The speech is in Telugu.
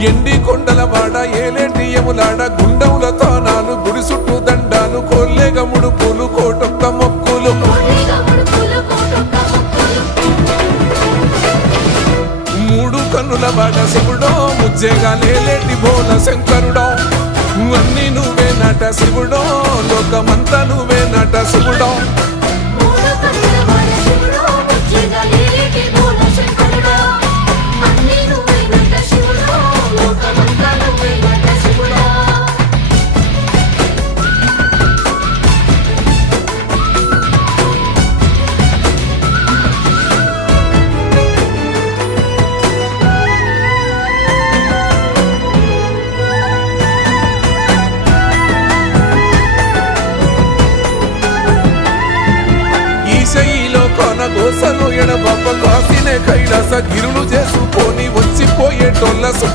ఎండి కొండలవాడ ఏలేటి యములాడ గుండముల తానాలు గుడి చుట్టూ దండాలు కొల్లేగ ముడుపులు కోటొక్క మొక్కులు మూడు కన్నుల వాడ శివుడో ముజ్జేగా లేలేటి బోల శంకరుడో అన్ని నువ్వే నట శివుడో లోకమంతా నువ్వే నట శివుడో గోసలు ఎడబాప కాసినే కైలాస గిరులు చేసు